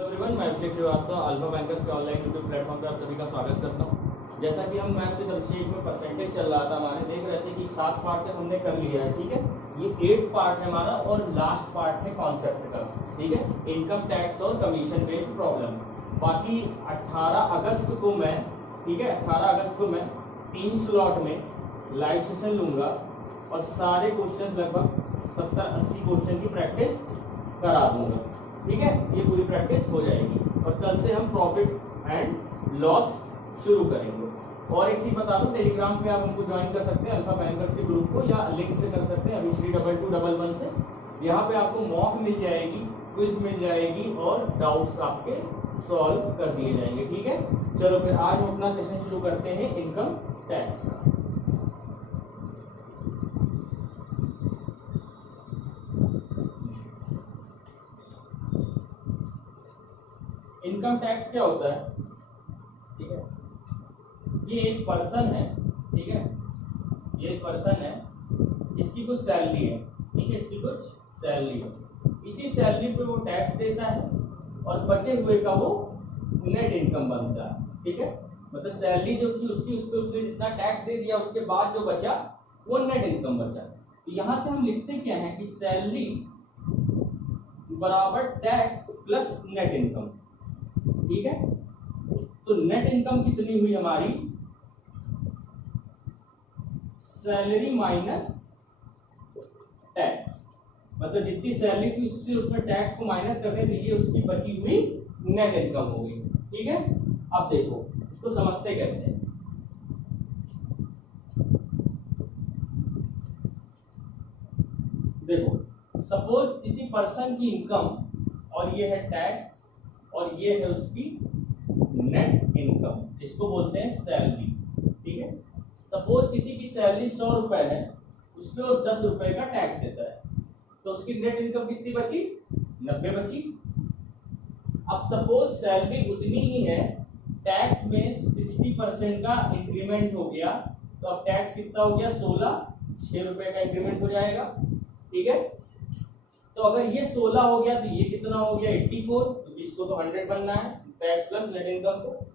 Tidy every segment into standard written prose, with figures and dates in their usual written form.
Everyone, मैं अभिषेक Srivastava alpha bankers के online YouTube platform पर आप सभी का स्वागत करता हूं। जैसा कि हम मैथ विद अभिषेक में परसेंटेज चल रहा था, हमारे देख रहे थे कि 7 पार्ट तक हमने कर लिया है। ठीक है, ये 8 पार्ट है हमारा और लास्ट पार्ट है कॉन्सेप्ट का। ठीक है, इनकम टैक्स और कमीशन बेस्ड प्रॉब्लम। बाकी 18 अगस्त को मैं 3 स्लॉट में लाइव सेशन लूंगा और सारे क्वेश्चन लगभग 70-80 क्वेश्चन की प्रैक्टिस करा दूंगा। ठीक है, ये पूरी प्रैक्टिस हो जाएगी और कल से हम प्रॉफिट एंड लॉस शुरू करेंगे। और एक चीज बता दूं, टेलीग्राम पे आप हमको ज्वाइन कर सकते हैं अल्फा बैंकर्स के ग्रुप को, या लिंक से कर सकते हैं अभिश्री 2211 से। यहाँ पे आपको मॉक मिल जाएगी, क्विज मिल जाएगी और डाउट्स आपके सॉल्व कर दिए जाएंगे। ठीक है, चलो फिर आज हम अपना सेशन शुरू करते हैं इनकम टैक्स का। इनकम टैक्स क्या होता है? ठीक है, ये एक पर्सन है। ठीक है, ये एक पर्सन है, इसकी कुछ सैलरी है। ठीक है, इसकी कुछ सैलरी है, इसी सैलरी पे वो टैक्स देता है और बचे हुए का वो नेट इनकम बनता है। ठीक है, मतलब सैलरी जो थी उसकी, उस पे उसने जितना टैक्स दे दिया, उसके बाद जो बचा वो नेट इनकम बचा। तो यहां से हम लिखते क्या है कि सैलरी बराबर टैक्स प्लस नेट इनकम। ठीक है, तो नेट इनकम कितनी हुई हमारी? सैलरी माइनस टैक्स, मतलब जितनी सैलरी थी उससे उसमें टैक्स को माइनस करने तो ये उसकी बची हुई नेट इनकम हो गई। ठीक है, अब देखो इसको समझते कैसे। देखो, सपोज किसी पर्सन की इनकम और ये है टैक्स और ये है उसकी नेट इनकम, इसको बोलते हैं सैलरी। ठीक है, सपोज किसी की सैलरी 100 रुपए है, उसपे वो 10 रुपए का टैक्स देता है, तो उसकी नेट इनकम कितनी बची? 90 बची। अब सपोज सैलरी उतनी ही है, टैक्स में 60% का इंक्रीमेंट हो गया, तो अब टैक्स कितना हो गया? 16, 6 रुपए का इंक्रीमेंट हो जाएगा। ठीक है, तो अगर ये 16 हो गया तो ये कितना हो गया? 84, क्योंकि इसको तो 100 बनना है, टैक्स प्लस नेट इनकम को।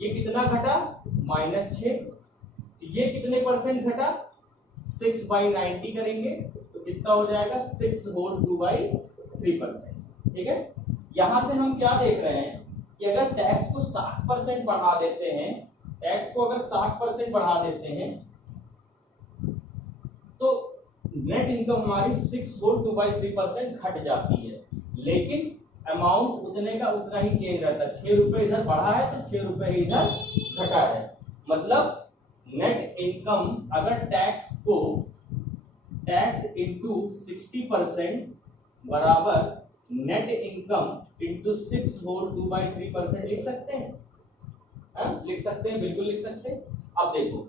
ये कितना घटा? -6। ये कितने परसेंट घटा? 6/90 करेंगे तो कितना हो जाएगा? 6/2/3%। ठीक है, यहां से हम क्या देख रहे हैं कि अगर टैक्स को 60% बढ़ा देते हैं, टैक्स को अगर 60% बढ़ा देते हैं तो नेट इनकम हमारी 6/2/3% घट जाती है, लेकिन अमाउंट उतने का उतना ही चेंज रहता है। 6 रुपए इधर बढ़ा है तो 6 रुपए इधर घटा है। मतलब नेट इनकम अगर टैक्स इंटू 60% बराबर नेट इनकम इंटू 6/2/3% लिख सकते हैं। लिख सकते हैं, बिल्कुल लिख सकते हैं। अब देखो,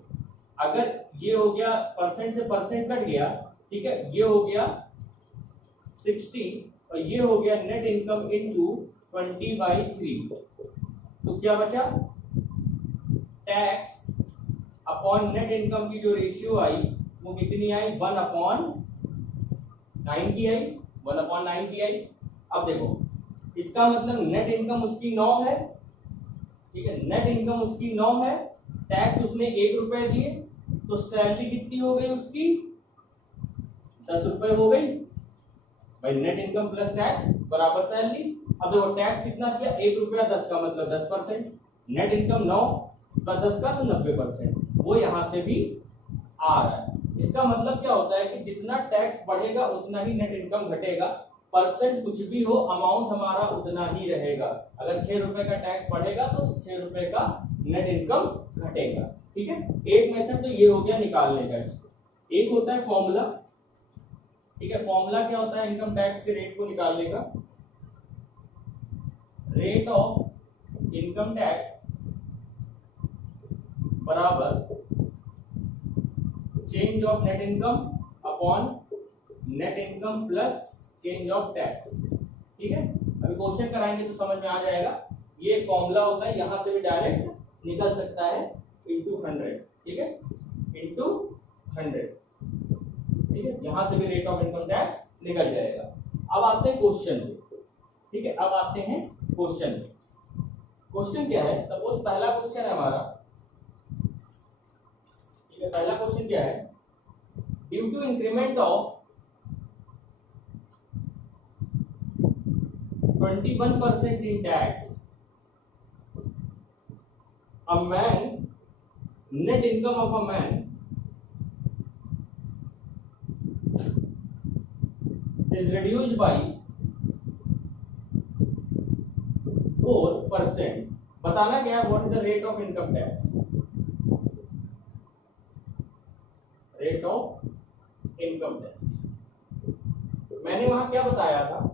अगर ये हो गया परसेंट से परसेंट कट गया, ठीक है, ये हो गया 60 और ये हो गया नेट इनकम इंटू 20/3, तो क्या बचा? टैक्स अपॉन नेट इनकम की जो रेशियो आई वो कितनी आई? 1/90 आई, 1/90 आई। अब देखो, इसका मतलब नेट इनकम उसकी 9 है। ठीक है, नेट इनकम उसकी 9 है, टैक्स उसने 1 रुपए दिए, तो सैलरी कितनी हो गई उसकी? 10 रुपए हो गई भाई। नेट इनकम प्लस टैक्स बराबर सैलरी। अब देखो, टैक्स कितना दिया? 1 रुपया 10 का मतलब 10%, नेट इनकम 9 प्लस 10 का तो 90%, वो यहां से भी आ रहा है। इसका मतलब क्या होता है कि जितना टैक्स बढ़ेगा उतना ही नेट इनकम घटेगा। परसेंट कुछ भी हो, अमाउंट हमारा उतना ही रहेगा। अगर 6 रुपए का टैक्स बढ़ेगा तो 6 रुपए का नेट इनकम घटेगा। ठीक है, एक मेथड तो ये हो गया निकालने का इसको। एक होता है फॉर्मूला। ठीक है, फॉर्मूला क्या होता है इनकम टैक्स के रेट को निकालने का? रेट ऑफ इनकम टैक्स बराबर change of net income upon net income plus change of tax. ठीक है, अभी क्वेश्चन कराएंगे तो समझ में आ जाएगा। ये फॉर्मूला होता है, यहां से भी डायरेक्ट निकल सकता है, इंटू 100। ठीक है, इंटू 100। ठीक है, यहां से भी रेट ऑफ इनकम टैक्स निकल जाएगा। अब आते हैं क्वेश्चन पे। ठीक है, अब आते हैं क्वेश्चन में। क्वेश्चन क्या है, सपोज पहला क्वेश्चन है हमारा, ठीक है, पहला क्वेश्चन क्या है, due to increment of 21% in tax, a man, net income of a man is reduced by 4%. बताना क्या है, what is the rate of income tax, rate of income tax. मैंने वहां क्या बताया था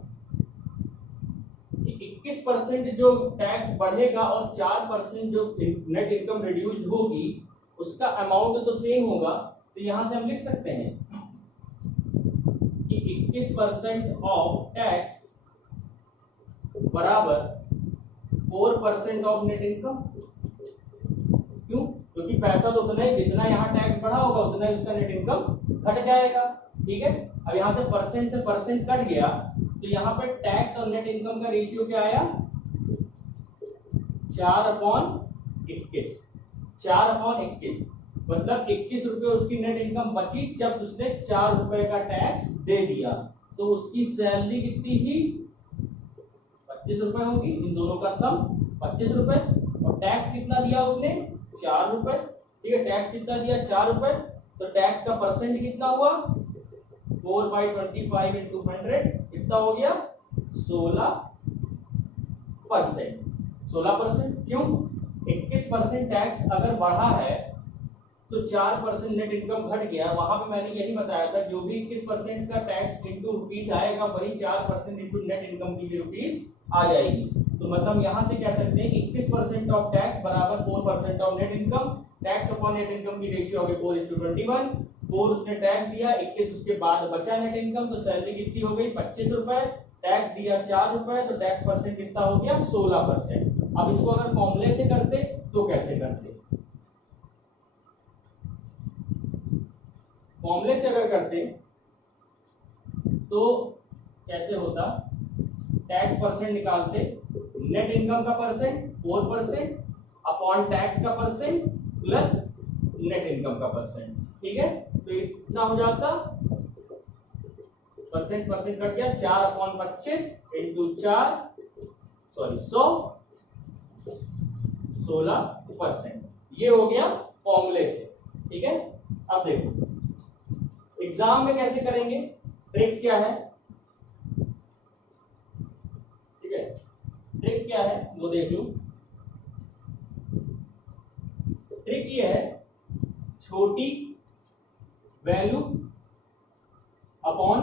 कि 21% जो टैक्स बढ़ेगा और 4% जो नेट इनकम रिड्यूस्ड होगी उसका अमाउंट तो सेम होगा, तो यहां से हम लिख सकते हैं कि 21% ऑफ टैक्स बराबर 4% ऑफ नेट इनकम। क्यों? क्योंकि पैसा तो उतना ही, जितना यहाँ टैक्स बढ़ा होगा उतना ही उसका नेट इनकम घट जाएगा। ठीक है, अब यहाँ से परसेंट कट गया तो यहाँ पे टैक्स और नेट इनकम का रेशियो क्या आया, 4/21। 4/21 मतलब 21 रुपए उसकी नेट इनकम बची जब उसने 4 रुपए का टैक्स दे दिया, तो उसकी सैलरी कितनी थी, 25 रुपए होगी, इन दोनों का सम 25 रुपए, और टैक्स कितना दिया उसने, 4 रुपए। ठीक है, टैक्स कितना दिया, 4 रुपए, तो टैक्स का परसेंट कितना हुआ, 4/25 into 100 कितना हो गया, 16%। 16%। क्यों? 21% टैक्स अगर बढ़ा है तो 4% नेट इनकम घट गया। वहां पे मैंने यही बताया था, जो भी 21% का टैक्स इंटू रुपीज आएगा वही 4% इंटू नेट इनकम की भी रुपीज आ जाएगी। तो मतलब यहां से कह सकते हैं कि 21% ऑफ टैक्स बराबर 4% of net income. Tax upon net income की रेशियो हो गई 4:21। 4 उसने टैक्स दिया, 21 उसके बाद बचा नेट इनकम, तो सैलरी कितनी हो गई, 25 रुपए। टैक्स दिया 4 रुपए, तो टैक्स परसेंट कितना हो गया, 16%। अब इसको अगर फॉर्मूले से करते तो कैसे करते, फॉर्मूले से अगर करते तो कैसे होता, टैक्स परसेंट निकालते, नेट इनकम का परसेंट 4% अपॉन टैक्स का परसेंट प्लस नेट इनकम का परसेंट। ठीक है, तो इतना हो जाता, परसेंट कट गया, 4/25 इंटू 100 16%। ये हो गया फॉर्मूले से। ठीक है, अब देखो एग्जाम में कैसे करेंगे, ट्रिक क्या है, ठीक है, ट्रिक क्या है वो देख लो। ट्रिक ये है, छोटी वैल्यू अपॉन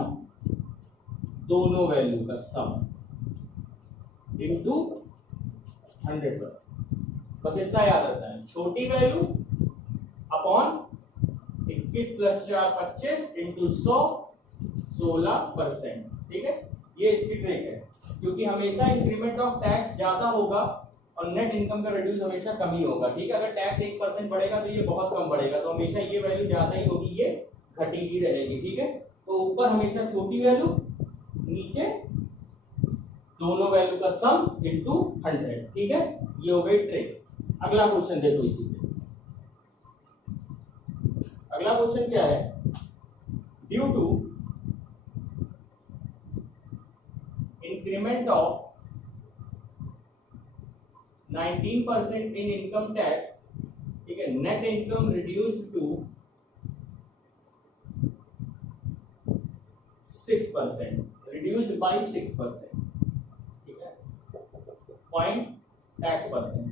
दोनों वैल्यू का सम इंटू 100%। बस इतना याद रखना है, छोटी वैल्यू अपॉन 21 + 4 25 इंटू 100 16%। ठीक है, ये इसकी ट्रिक है, क्योंकि हमेशा इंक्रीमेंट ऑफ टैक्स ज्यादा होगा और नेट इनकम का रिड्यूस हमेशा कम ही होगा। ठीक है, अगर टैक्स 1% बढ़ेगा तो ये बहुत कम बढ़ेगा, तो हमेशा ये वैल्यू ज्यादा ही होगी, ये घटी ही रहेगी। ठीक है, तो ऊपर हमेशा छोटी वैल्यू, नीचे दोनों वैल्यू का सम इंटू 100। ठीक है, ये हो गई ट्रिक। अगला क्वेश्चन देखो इसी पे। अगला क्वेश्चन क्या है, due to increment of 19% in income tax, ठीक है, net income reduce to 6%, reduced by 6%। ठीक है, पॉइंट टैक्स परसेंट।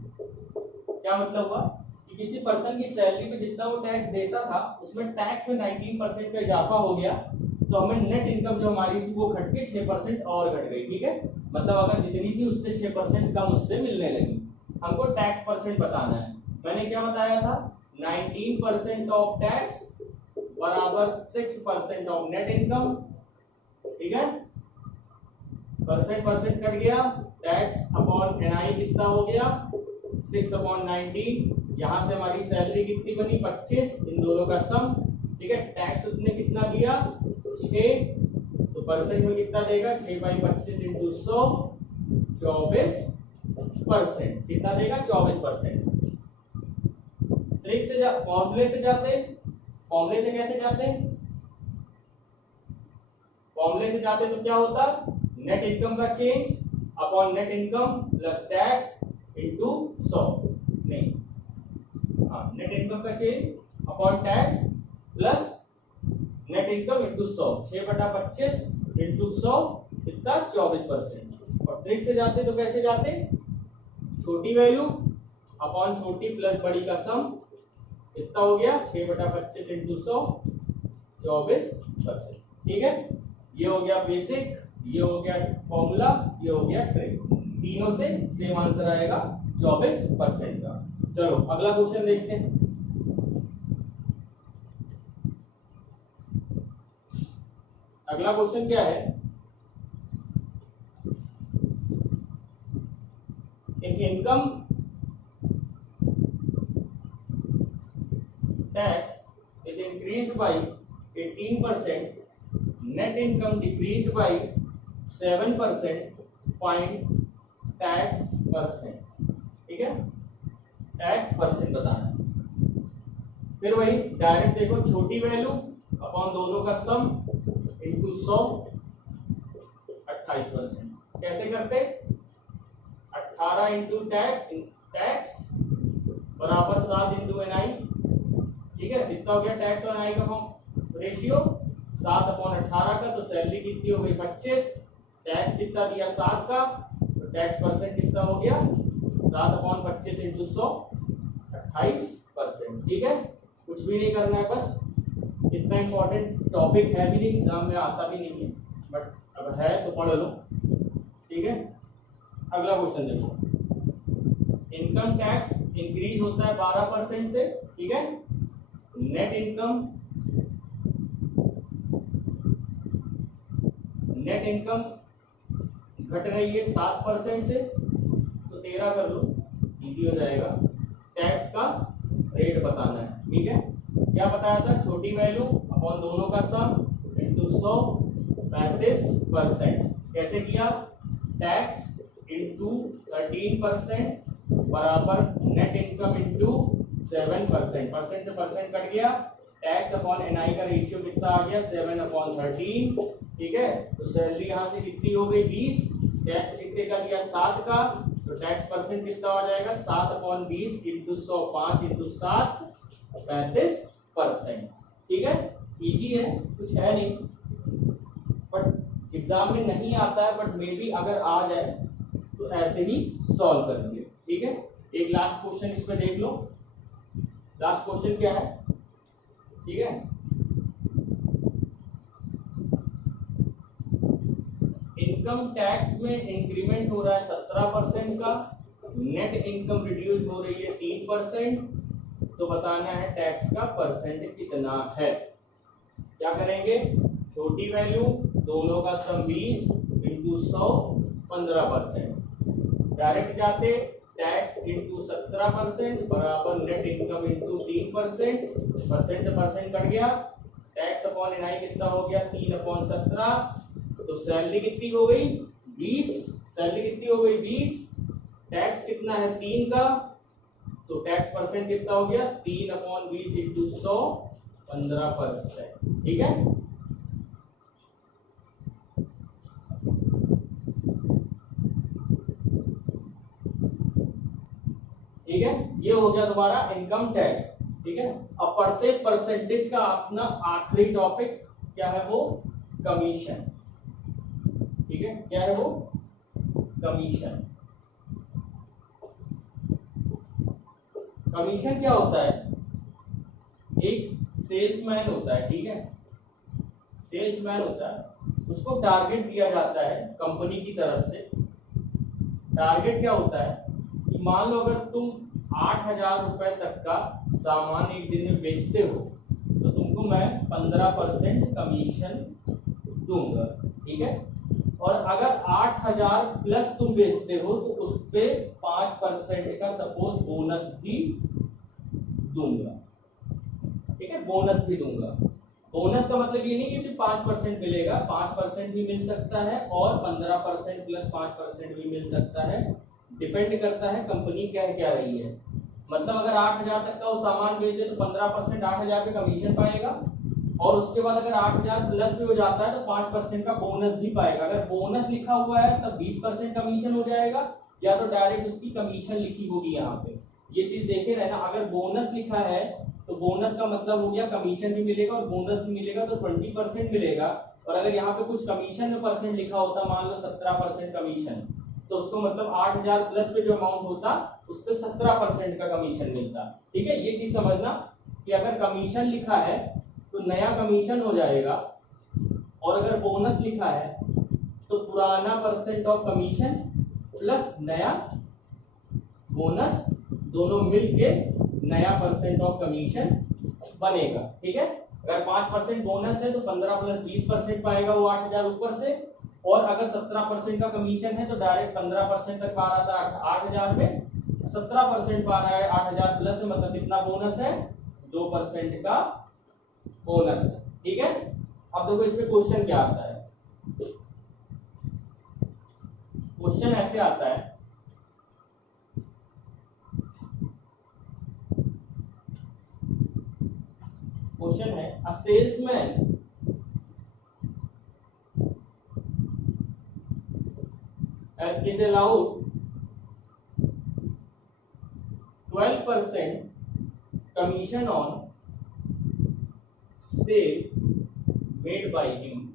क्या मतलब हुआ कि किसी पर्सन की सैलरी पे जितना वो टैक्स देता था उसमें टैक्स में 19% का इजाफा हो गया, तो हमें नेट इनकम जो हमारी थी वो घट के 6% और घट गई। ठीक है, मतलब अगर जितनी थी उससे 6% कम उससे मिलने लगी। हमको टैक्स परसेंट बताना है। मैंने क्या बताया था, 19% ऑफ टैक्स बराबर 6% ऑफ नेट इनकम। ठीक है, परसेंट कट गया, टैक्स अपॉन एनआई कितना हो गया, 6/19। यहां से हमारी सैलरी कितनी बनी, 25, इन दोनों का सम। ठीक है, टैक्स उसने कितना दिया, 6, तो परसेंट में कितना देगा, 6/25 इंटू 100 24%। कितना देगा? 24%। ट्रिक से फॉर्मूले से जाते, फॉर्मूले से कैसे जाते? फॉर्मूले से जाते तो क्या होता? नेट इनकम का change upon net income plus tax into 100। नहीं, हाँ, नेट इनकम का change upon tax plus net income into 100। 6/25 into 100 कितना? 24%। और ट्रिक से जाते तो कैसे जाते? छोटी वैल्यू अपॉन छोटी प्लस बड़ी का सम कितना हो गया? 6/25 इनटू 100 24%। ठीक है, ये हो गया बेसिक, ये हो गया फॉर्मूला, ये हो गया ट्रिक। तीनों से सेम आंसर आएगा 24% का। चलो अगला क्वेश्चन देखते हैं। अगला क्वेश्चन क्या है? एक income tax is increased by 18%, net income decreased by 7%, find tax percent। ठीक है, टैक्स परसेंट बताना है। फिर वही डायरेक्ट देखो, छोटी वैल्यू अपॉन दोनों का सम इनटू 100 28%। कैसे करते? 18 इंटू टैक्स बराबर 7 इंटू एनआई। ठीक है, कितना हो गया टैक्स और एनआई का फॉर्म रेशियो? 7/18 का। तो सैलरी कितनी हो गई? 25। टैक्स कितना दिया? 7 का। तो टैक्स परसेंट कितना हो गया? 7/25 इंटू 100 28%। ठीक है, कुछ भी नहीं करना है, बस इतना इंपॉर्टेंट टॉपिक है भी नहीं, एग्जाम में आता भी नहीं है, बट अब है तो पढ़ लो। ठीक है, अगला क्वेश्चन देखो। इनकम टैक्स इंक्रीज होता है 12% से। ठीक है, नेट इनकम घट रही है 7% से, तो 13 कर लो, इजी हो जाएगा। टैक्स का रेट बताना है। ठीक है, क्या बताया था? छोटी वैल्यू अपॉन दोनों का सम इनटू 100 35%। कैसे किया? टैक्स इनटू 13% बराबर नेट इनकम इनटू 7%। परसेंट से परसेंट कट गया। टैक्स अपॉन एनआई का रेशियो कितना आ गया? 7/13। ठीक है, तो सैलरी यहां से कितनी हो गई? 20। टैक्स कितने का दिया? 7 का। तो टैक्स परसेंट कितना हो जाएगा? 7/20 इंटू 100 5 इंटू 7 35%। ठीक है, इजी है, कुछ है नहीं, बट एग्जाम में नहीं आता है, बट मे बी अगर आ जाए तो ऐसे ही सॉल्व करेंगे। ठीक है, एक लास्ट क्वेश्चन इस पे देख लो। लास्ट क्वेश्चन क्या है? ठीक है, इनकम टैक्स में इंक्रीमेंट हो रहा है 17% का, नेट इनकम रिड्यूस हो रही है 3%, तो बताना है टैक्स का परसेंट कितना है। क्या करेंगे? छोटी वैल्यू दोनों का सम 20 इंटू 100 15%। डायरेक्ट जाते, टैक्स इंटू 17% बराबर नेट इनकम इंटू 3%। परसेंट से परसेंट कट गया। टैक्स अपॉन एनआई कितना हो गया? 3/17। तो सैलरी कितनी हो गई? 20। सैलरी कितनी हो गई? 20। टैक्स कितना है? 3 का। तो टैक्स परसेंट कितना हो गया? 3/20 इंटू 100 15%। ठीक है, ठीक है, ये हो गया तुम्हारा इनकम टैक्स। ठीक है, अब पढ़ते परसेंटेज का अपना आखिरी टॉपिक क्या है? वो कमीशन। ठीक है, क्या है वो? कमीशन। कमीशन क्या होता है? एक सेल्समैन होता है। ठीक है, सेल्समैन होता है, उसको टारगेट दिया जाता है कंपनी की तरफ से। टारगेट क्या होता है कि मान लो अगर तुम 8,000 रुपए तक का सामान एक दिन में बेचते हो तो तुमको मैं 15% कमीशन दूंगा। ठीक है, और अगर 8,000 प्लस तुम बेचते हो तो उस पे 5% का सपोज बोनस भी दूंगा। ठीक है, बोनस भी दूंगा। बोनस का मतलब ये नहीं कि सिर्फ 5% मिलेगा, 5% भी मिल सकता है और 15% प्लस 5% भी मिल सकता है, डिपेंड करता है कंपनी क्या क्या रही है। मतलब अगर 8,000 तक का वो सामान बेचे तो 15% 8,000 पे कमीशन पाएगा, और उसके बाद अगर 8,000 प्लस भी हो जाता है तो 5% का बोनस भी पाएगा। अगर बोनस लिखा हुआ है तब 20% कमीशन हो जाएगा, या तो डायरेक्ट उसकी कमीशन लिखी होगी यहाँ पे। ये चीज देखे रहना, अगर बोनस लिखा है तो बोनस का मतलब हो गया कमीशन भी मिलेगा और बोनस भी मिलेगा, तो 20% मिलेगा। और अगर यहाँ पे कुछ कमीशन में परसेंट लिखा होता, मान लो 17% कमीशन, तो उसको मतलब 8,000 प्लस पे जो अमाउंट होता उस पे 17% का कमीशन मिलता। ठीक है, ये चीज समझना कि अगर कमीशन लिखा है तो नया कमीशन हो जाएगा, और अगर बोनस लिखा है तो पुराना परसेंट ऑफ कमीशन प्लस नया बोनस दोनों मिलके नया परसेंट ऑफ कमीशन बनेगा। ठीक है, अगर 5% बोनस है तो 15 प्लस 20% पाएगा वो 8,000 ऊपर से, और अगर 17% का कमीशन है तो डायरेक्ट 15% तक पा रहा था 8,000 में, 17% पा रहा है 8,000 प्लस में, मतलब कितना बोनस है, 2% का बोनस है। ठीक है, अब देखो इसमें क्वेश्चन क्या आता है। क्वेश्चन ऐसे आता है, क्वेश्चन है अ salesman is allowed 12% commission on sale made by him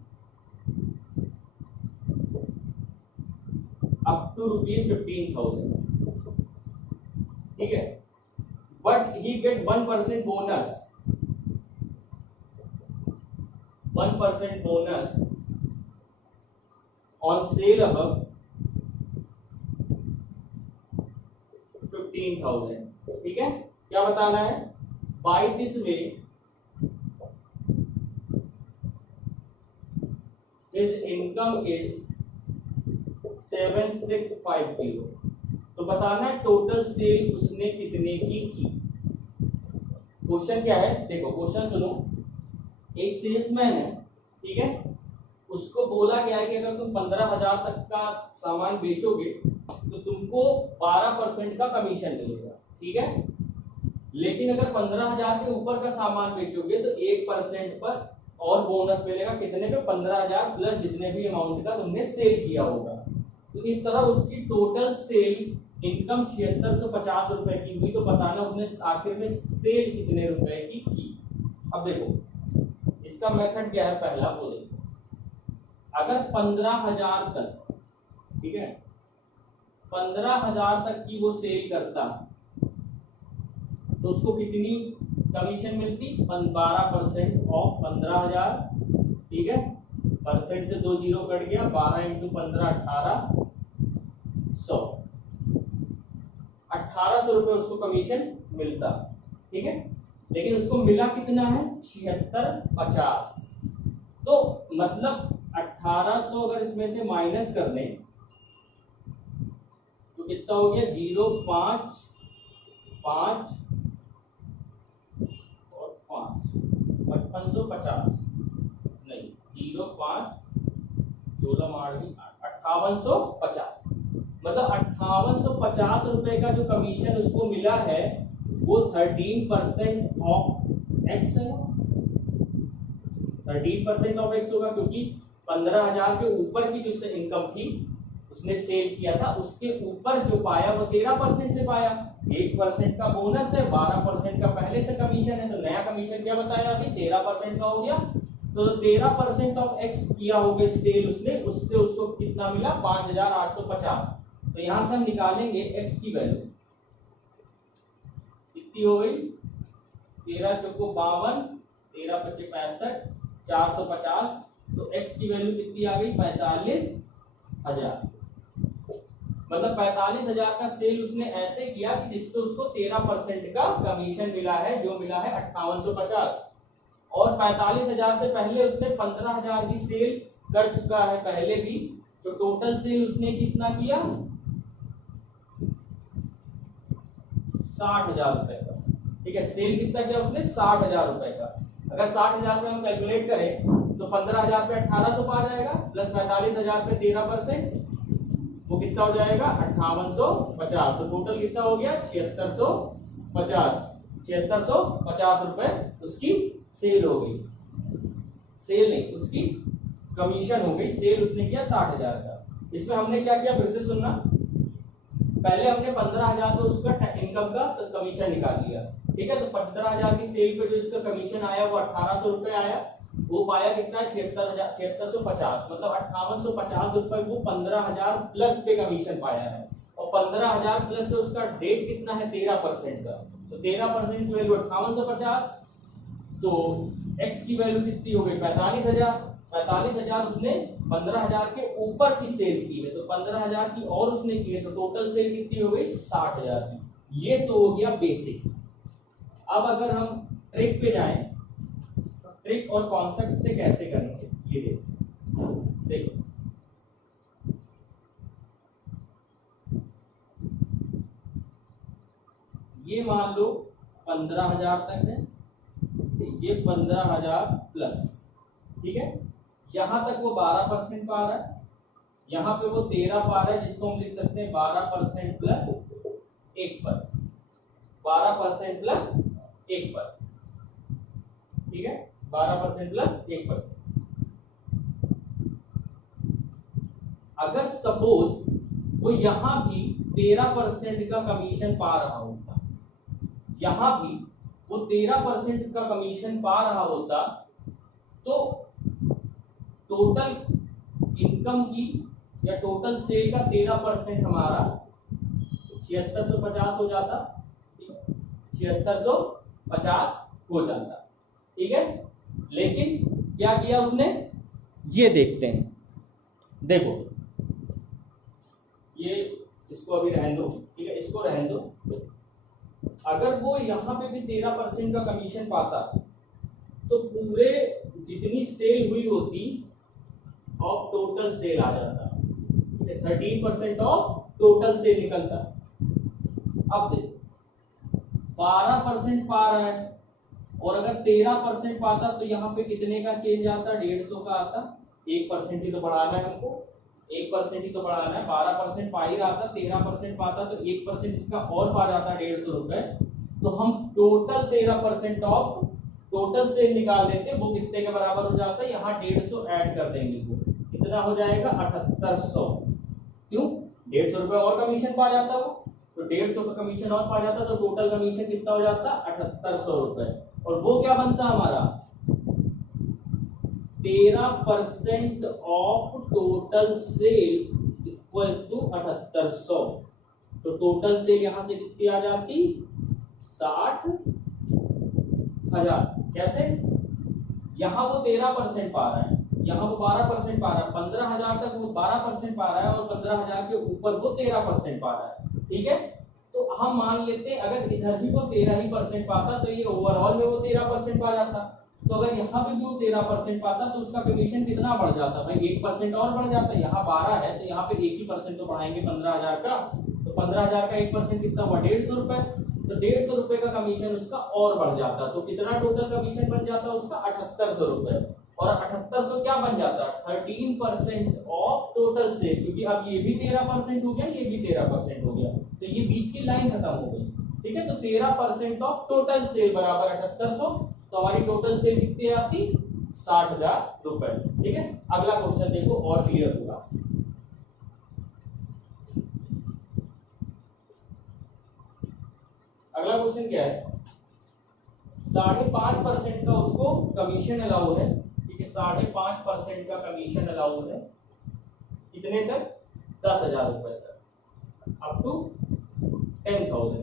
up to ₹15,000. ठीक है, but he get 1% bonus, 1% bonus on sale above 15,000. ठीक है, क्या बताना है, by this way his income is 7,650. तो बताना है टोटल सेल उसने कितने की। क्वेश्चन क्या है, देखो क्वेश्चन सुनो। एक सेल्समैन है, ठीक है, उसको बोला गया है कि अगर तुम 15,000 तक का सामान बेचोगे तो तुमको 12% का कमीशन मिलेगा। ठीक है, लेकिन अगर 15,000 के ऊपर का सामान बेचोगे तो 1% पर और बोनस मिलेगा, कितने पे, 15,000 प्लस जितने भी अमाउंट का तुमने सेल किया होगा। तो इस तरह उसकी टोटल सेल इनकम 7,650 रुपए की हुई, तो बताना उसने आखिर में सेल कितने रुपए की। अब देखो इसका मेथड क्या है, पहला वो देखो, अगर 15,000 तक, ठीक है, 15,000 तक की वो सेल करता तो उसको कितनी कमीशन मिलती, 12% ऑफ 15,000। ठीक है, परसेंट से 2 जीरो कट गया, 12 इंटू 15 1800, 1800 रुपए उसको कमीशन मिलता। ठीक है, लेकिन उसको मिला कितना है, 7650। तो मतलब 1800 अगर इसमें से माइनस कर लें तो कितना हो गया, 0.5 5 और 5, 5550 नहीं, 0.5 16 मार दी 5850। मतलब 5850 रुपए का जो कमीशन उसको मिला है वो 13% ऑफ एक्स है, 13% ऑफ एक्स होगा, क्योंकि 15,000 के ऊपर की जो इनकम थी उसने सेल किया था, उसके ऊपर जो पाया वो 13% से पाया। 1% का बोनस है, 12% का पहले से कमीशन है, तो नया कमीशन क्या बताया अभी, 13% का हो गया। तो 13% ऑफ एक्स किया हो गया सेल उसने, उससे उसको कितना मिला, 5,850। तो यहां से हम निकालेंगे एक्स की वैल्यू कितनी हो गई, 13 चौको 52, 13 पचे 65, 450। तो एक्स की वैल्यू कितनी आ गई, 45,000। मतलब 45,000 का सेल उसने ऐसे किया कि जिसपे उसको 13% का कमीशन मिला है, जो मिला है 5850। और 45,000 से पहले उसने 15,000 की सेल कर चुका है पहले भी, तो टोटल सेल उसने कितना किया, 60,000 रुपए का। ठीक है, सेल कितना किया उसने, 60,000 रुपए का। अगर 60,000 पे हम कैलकुलेट करें तो 15,000 पे 1,800 आ जाएगा, प्लस 45,000 पे 13%, वो कितना हो जाएगा 5,850। तो टोटल कितना हो गया 7,650। 7,650 रुपए उसकी सेल हो गई, सेल नहीं उसकी कमीशन हो गई। सेल उसने किया 60,000 का। इसमें हमने क्या किया फिर से सुनना, पहले हमने 15,000 पे उसका इनकम का कमीशन निकाल लिया, ठीक है। तो 15,000 की सेल पे जो इसका कमीशन आया वो 1,800 रुपए आया, वो पाया कितना 7,650, मतलब 5,850 रुपए वो 15,000 प्लस पे कमीशन पाया है। और 15,000 प्लस पे उसका डेट कितना है 13% का, तो 13% की वैल्यू 5,850, तो एक्स की वैल्यू कितनी हो गई 45,000। 45,000 उसने 15,000 के ऊपर की सेल की है, तो 15,000 की और उसने की है, तो टोटल सेल कितनी हो गई 60,000 की। ये तो हो गया बेसिक। अब अगर हम ट्रिक पे जाएं, तो ट्रिक और कॉन्सेप्ट से कैसे करेंगे ये देखो। ये मान लो 15,000 तक है, ये 15,000 प्लस, ठीक है। यहां तक वो 12% पा रहा है, यहां पे वो 13 पा रहा है, जिसको हम लिख सकते हैं 12% प्लस 1%, 12% प्लस 1%, ठीक है, 12% प्लस 1%। अगर सपोज वो यहां भी 13% का कमीशन पा रहा होता, यहां भी वो 13% का कमीशन पा रहा होता, तो टोटल इनकम की या टोटल सेल का 13% हमारा 7,650 हो जाता, 7,650 हो जाता, ठीक है। लेकिन क्या किया उसने, ये देखते हैं, देखो ये इसको अभी रहने दो, ठीक है, इसको रहने दो। अगर वो यहां पे भी 13% का कमीशन पाता, तो पूरे जितनी सेल हुई होती ऑफ टोटल सेल आ जाता, 13% ऑफ टोटल सेल निकलता। अब देखो 12% पा रहा है, और अगर 13% पाता तो यहाँ पे कितने का चेंज आता, 150 का आता। 1% ही तो बढ़ाना है हमको, 1% ही तो बढ़ाना है। 12% पा ही रहा था, 13% पाता तो 1% इसका और पा जाता 150 रुपए। तो हम टोटल 13% ऑफ टोटल सेल निकाल देते, वो कितने के बराबर हो जाता है, यहाँ 150 ऐड कर देंगे, वो कितना हो जाएगा 7,800। क्यों 150 रुपए और कमीशन पा जाता वो, तो 150 का कमीशन और पा जाता, तो टोटल कमीशन कितना हो जाता 7,800 रुपए। और वो क्या बनता हमारा 13% of total sale equals to 7,800। तो टोटल सेल यहां से कितनी आ जाती 60,000। कैसे, यहां वो 13% पा रहा है, यहां वो 12% पा रहा है, 15,000 तक वो 12% पा रहा है, और 15,000 के ऊपर वो 13% पा रहा है, ठीक है। तो हम मान लेते हैं अगर इधर भी वो 13% पाता, तो ये ओवरऑल में वो 13% पा जाता। तो अगर यहाँ पे भी वो 13% पाता, तो उसका कमीशन कितना बढ़ जाता भाई, 1% और बढ़ जाता। यहाँ 12 है, तो यहाँ पे 1% तो बढ़ाएंगे 15,000 का, तो 15,000 का 1% कितना हुआ 150 रुपए, तो 150 रुपए का कमीशन उसका और बढ़ जाता। तो कितना टोटल कमीशन बन जाता उसका 7,800 रुपए, और 7,800 क्या बन जाता 13% ऑफ टोटल सेल, क्योंकि अब ये भी 13% हो गया, ये भी 13% हो गया, तो ये बीच की लाइन खत्म हो गई, ठीक है। तो 13% ऑफ टोटल सेल बराबर 7,800, तो हमारी टोटल सेल कितनी आती 60,000 रुपए, ठीक है। अगला क्वेश्चन देखो और क्लियर होगा। अगला क्वेश्चन क्या है, 5.5% का उसको कमीशन अलाउ है, ठीक है, 5.5% का कमीशन अलाउ है, कितने तक 10,000 रुपए तक, अप टू 10,000।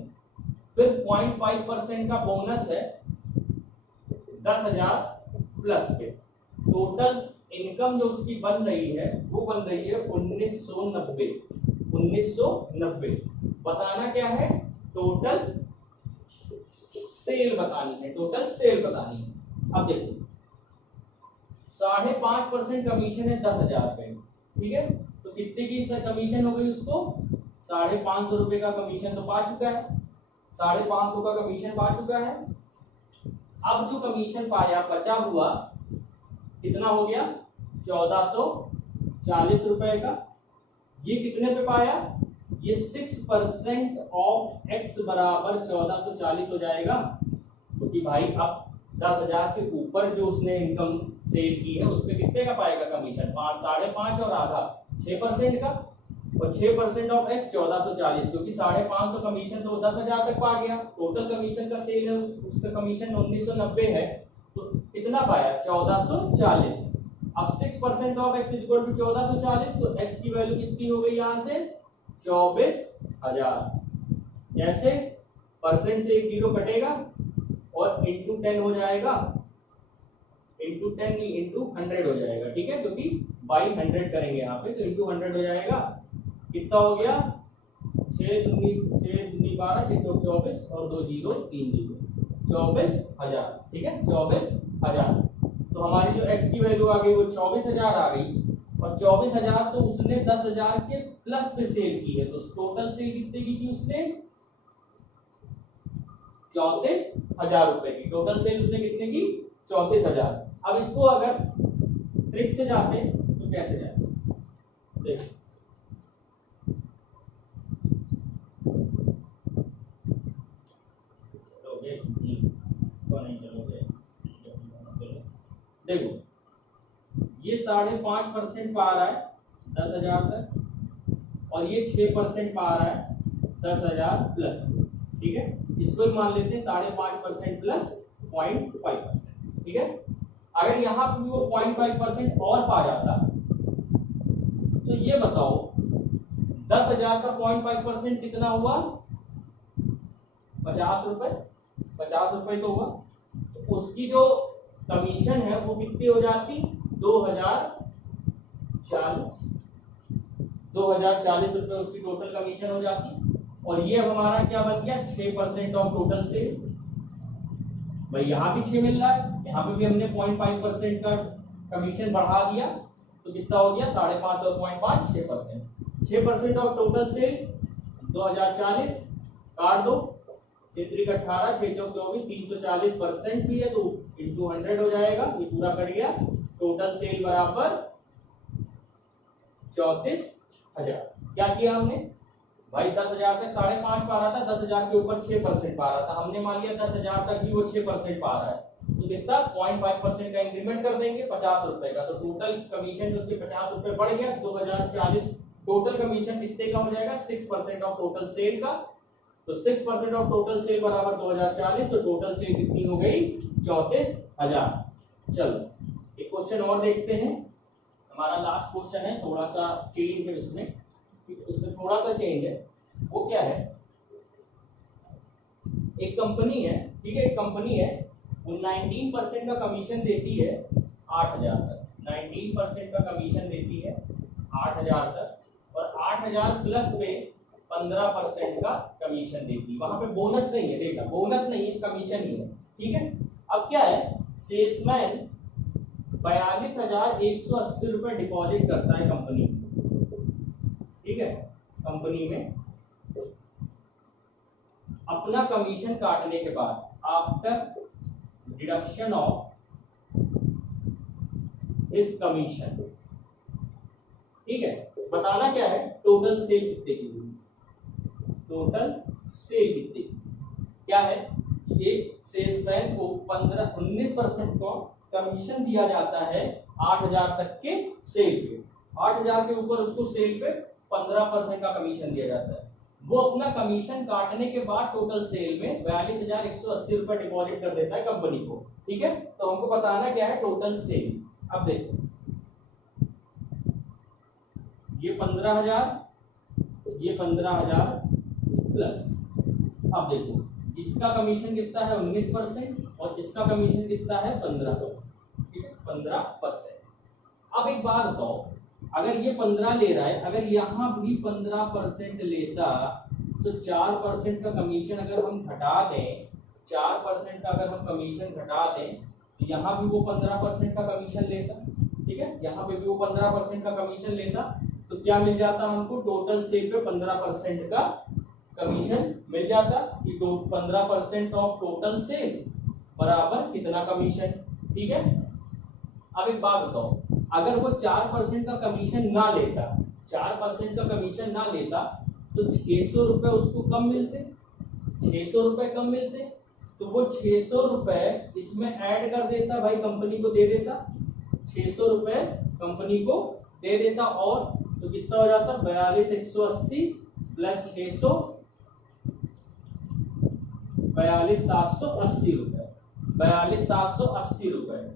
फिर 0.5% का बोनस है 10,000 प्लस पे। टोटल इनकम जो उसकी बन रही है वो बन रही है 1990। 1990 बताना क्या है, टोटल सेल बतानी है, टोटल सेल बतानी है। अब देखो 5.5% कमीशन है 10,000 पे, ठीक है। तो कितने की कमीशन हो गई उसको 550 रुपए का कमीशन तो पा चुका है, 550 का कमीशन पा चुका है। अब जो कमीशन पाया बचा हुआ कितना हो गया 1440 रुपए का। ये कितने पे पाया, ये 6% ऑफ x बराबर 1440 हो जाएगा, क्योंकि भाई अब 10,000 के ऊपर जो उसने इनकम सेल की है उस पे कितने का पाएगा कमीशन, 5.5 और आधा 6% का, और 6% ऑफ x 1440, क्योंकि 550 कमीशन तो 10,000 तक पा गया। टोटल कमीशन का सेल है उसका कमीशन 1990 है, तो कितना पाया 1440। अब 6% of x is equal to 1440, तो x की वैल्यू कितनी हो गई यहाँ से 24,000। जैसे परसेंट से एक जीरो कटेगा और इंटू 10 हो जाएगा, इंटू 10 नहीं इंटू 100 हो जाएगा, ठीक है, क्योंकि बाई 100 करेंगे यहाँ पे, तो इंटू 100 हो जाएगा। कितना हो गया 6 दूनी 12 6 चौक 24 और 2 जीरो 3 जीरो 24,000, ठीक है 24,000। तो हमारी जो x की वैल्यू आ गई वो 24,000 आ गई, और 24,000 तो उसने 10,000 के प्लस पे सेल की है, तो टोटल सेल कितने की थी उसने 34,000 रुपए की। टोटल सेल उसने कितने की 34,000। अब इसको अगर ट्रिक से जाते तो कैसे जाते, देखो देखो ये 5.5% पा रहा है 10,000 तक, और ये 6% पा रहा है 10,000 प्लस, ठीक है, इसको ही मान लेते हैं 5.5% प्लस 0.5%, ठीक है। अगर यहाँ पे वो 0.5% और पा जाता तो ये बताओ 10,000 का 0.5% कितना हुआ 50 रुपए, 50 रुपए तो हुआ, तो उसकी जो कमीशन है वो कितनी हो जाती 2,040 रुपए उसकी टोटल कमीशन हो जाती। और ये अब हमारा क्या बन गया 6% ऑफ टोटल सेल। भाई यहाँ भी 6 मिल रहा है, यहाँ पे भी हमने 0.5% का कमीशन बढ़ा दिया, तो कितना हो गया 5.5 और 0.5 6%। 6% ऑफ टोटल सेल 2,040 काट दो, 3 18 6 चौक 24 340% भी है तो इंटू 100 हो जाएगा, ये पूरा कट गया। टोटल सेल बराबर 34,000। क्या किया हमने भाई 10,000 तक 5.5 पा रहा था, 10,000 के ऊपर 6% पा रहा था, हमने मान लिया 10,000 तक भी वो 6% पा रहा है, तो कितना 0.5% का इंक्रीमेंट कर देंगे 50 रुपए का, तो टोटल कमीशन उसके 50 रुपए बढ़ गया 2,040। टोटल कमीशन कितने का हो जाएगा 6% ऑफ टोटल सेल का, तो 6% ऑफ टोटल सेल बराबर 2,040, तो टोटल सेल कितनी हो गई 34,000। चलो एक क्वेश्चन और देखते हैं, हमारा लास्ट क्वेश्चन है, थोड़ा सा चेंज है उसमें थोड़ा सा चेंज है। वो क्या है, एक कंपनी है, ठीक है, एक कंपनी है वो 19% का कमीशन देती है 8,000 तक, 19% का कमीशन देती है 8,000 तक, और 8,000 प्लस पे 15% का कमीशन देती है। वहां पे बोनस नहीं है, देखा बोनस नहीं है, कमीशन ही है, ठीक है। अब क्या है सेल्समैन 42,180 रुपए डिपॉजिट करता है कंपनी, ठीक है, कंपनी में अपना कमीशन काटने के बाद after deduction of his commission, ठीक है। बताना क्या है टोटल सेल कितने की हुई, टोटल सेल कितनी, क्या है एक सेल्समैन को 19% को कमीशन दिया जाता है 8,000 तक के सेल पे, 8,000 के ऊपर उसको सेल पे 15% का कमीशन दिया जाता है। वो अपना कमीशन काटने के बाद टोटल सेल में 42,180 रुपए डिपॉजिट कर देता है कंपनी को, ठीक है। तो हमको बताना क्या है टोटल सेल। अब देखो ये 15,000 ये 15,000 प्लस, अब देखो इसका कमीशन कितना है 19% और इसका कमीशन कितना है 15%, ठीक है 15%। अब एक बात बताओ अगर ये 15 ले रहा है, अगर यहाँ भी 15% लेता तो 4% का कमीशन अगर हम घटा दें, 4% का अगर हम कमीशन घटा दें तो यहाँ भी वो 15% का कमीशन लेता, ठीक है, यहाँ पे भी वो 15% का कमीशन लेता, तो क्या मिल जाता हमको टोटल सेल पे 15% का कमीशन मिल जाता, कि 15% ऑफ टोटल सेल बराबर कितना कमीशन। ठीक है, अब एक बात बताओ, अगर वो 4% का कमीशन ना लेता, 4% का कमीशन ना लेता तो 600 रुपए उसको कम मिलते, 600 रुपए कम मिलते, तो वो 600 रुपए इसमें ऐड कर देता भाई, कंपनी को दे देता, 600 रुपए कंपनी को दे देता, और तो कितना हो जाता 42,180 प्लस 600, 42,780 रुपए, 42,780 रुपए।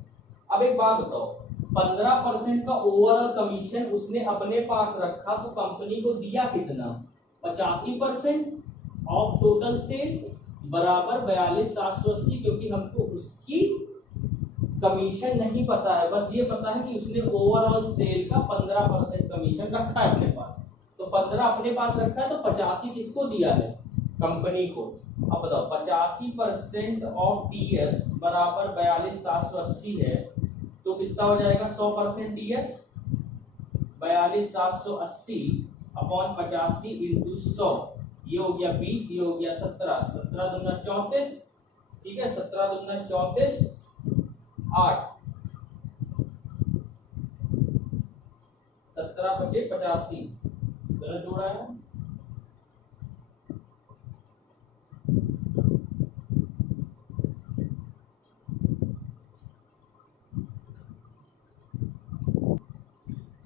अब एक बात बताओ, 15% का ओवरऑल कमीशन उसने अपने पास रखा तो कंपनी को दिया कितना, 85% ऑफ टोटल सेल बराबर 42,780, क्योंकि हमको उसकी कमीशन नहीं पता है, बस ये पता है कि उसने ओवरऑल सेल का 15% कमीशन रखा है अपने पास, तो 15 अपने पास रखा है, तो 85 किसको दिया है, कंपनी को। अब बताओ 85% ऑफ टीएस बराबर 42,780 है, तो कितना हो जाएगा 100% टीएस, 42,780 अपॉन 85 इंटू 100, ये हो गया 20, ये हो गया 17, 17 दूना 34, ठीक है, 17 दूना 34, 8, 17 पचे 85, गलत जोड़ा है,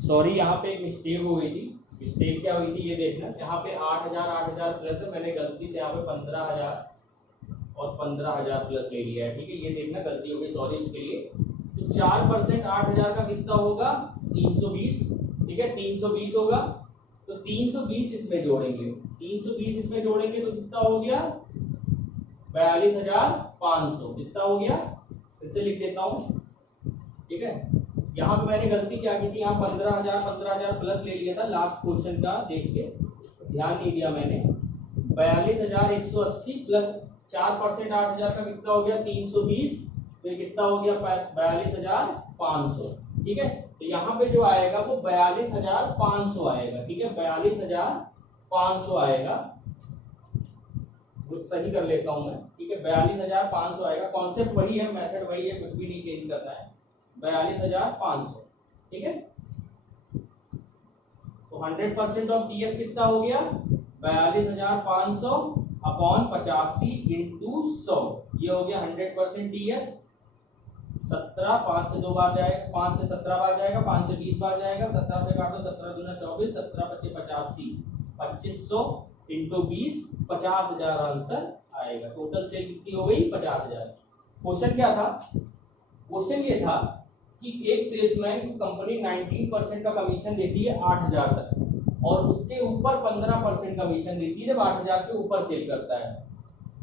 सॉरी यहाँ पे एक मिस्टेक हो गई थी। मिस्टेक क्या हुई थी ये देखना, यहाँ पे 8,000 प्लस है, मैंने गलती से यहाँ पे 15,000 और 15,000 प्लस ले लिया है, ठीक है, ये देखना गलती हो गई, सॉरी इसके लिए। तो 4% 8,000 का कितना होगा 320, ठीक है, 320 होगा, तो 320 इसमें जोड़ेंगे, 320 इसमें जोड़ेंगे तो कितना हो गया 42,500, कितना हो गया, फिर से लिख देता हूँ, ठीक है। यहाँ पे मैंने गलती क्या की थी, यहाँ 15,000 प्लस ले लिया था लास्ट क्वेश्चन का, देख के ध्यान नहीं दिया मैंने, 42,180 प्लस 4% 8,000 का कितना हो गया 320, तो कितना हो गया 42,500, ठीक है। तो यहाँ पे जो आएगा वो 42,500 आएगा, ठीक है, 42,500 आएगा, वो सही कर लेता हूं मैं, ठीक है, 42,500 आएगा, कॉन्सेप्ट वही है, मेथड वही है, कुछ भी नहीं चेंज करना है, 42,500, ठीक है। तो 100% ऑफ टीएस कितना हो गया 42,500 अपॉन 85 इंटू 100, ये हो गया 100% टीएस, 17, 5 से 2 बार जाएगा, 5 से 17 बार जाएगा, 5 से 20 बार जाएगा, 17 से काटो, 17 दूना 24, 17 पचे 85, 2500 इंटू 20, 50,000 आंसर आएगा। टोटल सेल कितनी हो गई 50,000। क्वेश्चन क्या था, क्वेश्चन ये था कि एक सेल्समैन को कंपनी 19% का कमीशन देती है 8,000 तक, और उसके ऊपर 15% कमीशन देती है जब 8,000 के ऊपर सेल करता है।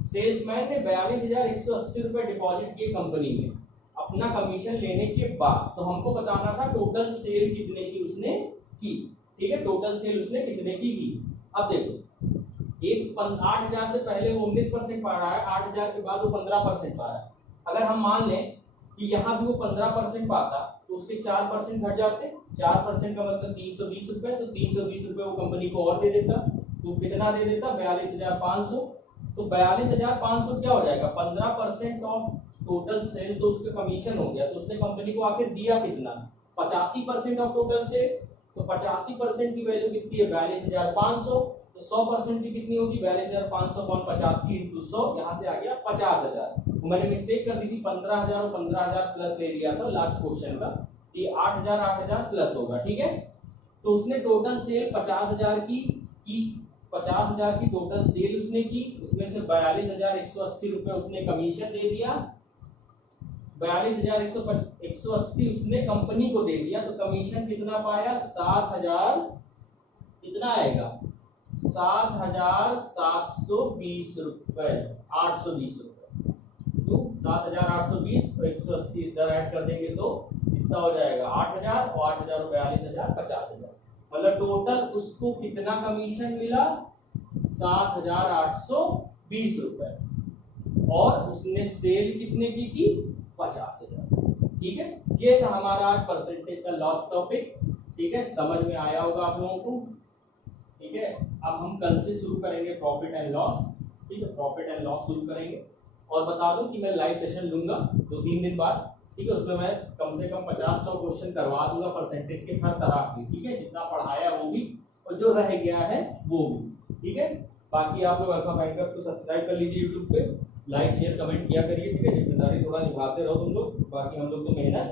सेल्समैन ने 42,180 रुपए डिपॉजिट किए कंपनी में अपना कमीशन लेने के बाद, तो हमको बताना था टोटल सेल कितने की उसने की, ठीक है, टोटल सेल उसने कितने की। अब देखो एक 8,000 से पहले वो 19% पा रहा है, 8,000 के बाद वो 15% पा रहा है। अगर हम मान लें कि यहाँ भी वो 15% पाता तो उसके 4% घट जाते, 4% का मतलब 320 रुपए, तो 320 रुपए वो कंपनी को और दे देता, तो कितना दे देता 42,500, तो 42,500 क्या हो जाएगा 15% ऑफ टोटल सेल, तो उसका कमीशन हो गया, तो उसने कंपनी को आखिर दिया कितना 85% ऑफ टोटल सेल, तो 85% की वैल्यू कितनी है 42,500, तो 100% की कितनी होगी 42,500 अपॉन 85 इंटू 100, यहाँ से आ गया 50,000। तो मैंने मिस्टेक कर दी थी 15,000 और 15,000 प्लस ले लिया था लास्ट क्वेश्चन का, ये 8,000 प्लस होगा, ठीक है। तो उसने टोटल सेल 50,000 की 50,000 की टोटल सेल उसने की, उसमें से 42,180 रुपए उसने कमीशन दे दिया, 42,180 उसने कंपनी को दे दिया, तो कमीशन कितना पाया 7,000, कितना आएगा 7,720 रुपए, 820 रुपए, तो 7,820 और 180 इधर ऐड कर देंगे तो कितना हो जाएगा 8,000 और 8,000 और 42,000 50,000, मतलब टोटल उसको कितना कमीशन मिला 7,820 रुपए, और उसने सेल कितने की 50,000, ठीक है। ये था हमारा आज परसेंटेज का लास्ट टॉपिक, ठीक है, समझ में आया होगा आप लोगों को, ठीक है। अब हम कल से शुरू करेंगे प्रॉफिट एंड लॉस, ठीक है, प्रॉफिट एंड लॉस शुरू करेंगे। और बता दूं कि मैं लाइव सेशन लूंगा 2-3 दिन बाद, ठीक है। उसमें मैं कम से कम 50-100 क्वेश्चन करवा दूंगा परसेंटेज के हर तरह के, ठीक है, जितना पढ़ाया वो भी और जो रह गया है वो भी, ठीक है। बाकी आप लोग अल्फा बैंकर्स को सब्सक्राइब कर लीजिए यूट्यूब पे, लाइक शेयर कमेंट किया करिए, ठीक है। जिम्मेदारी थोड़ा निभाते रहो तुम लोग, बाकी हम लोग तो मेहनत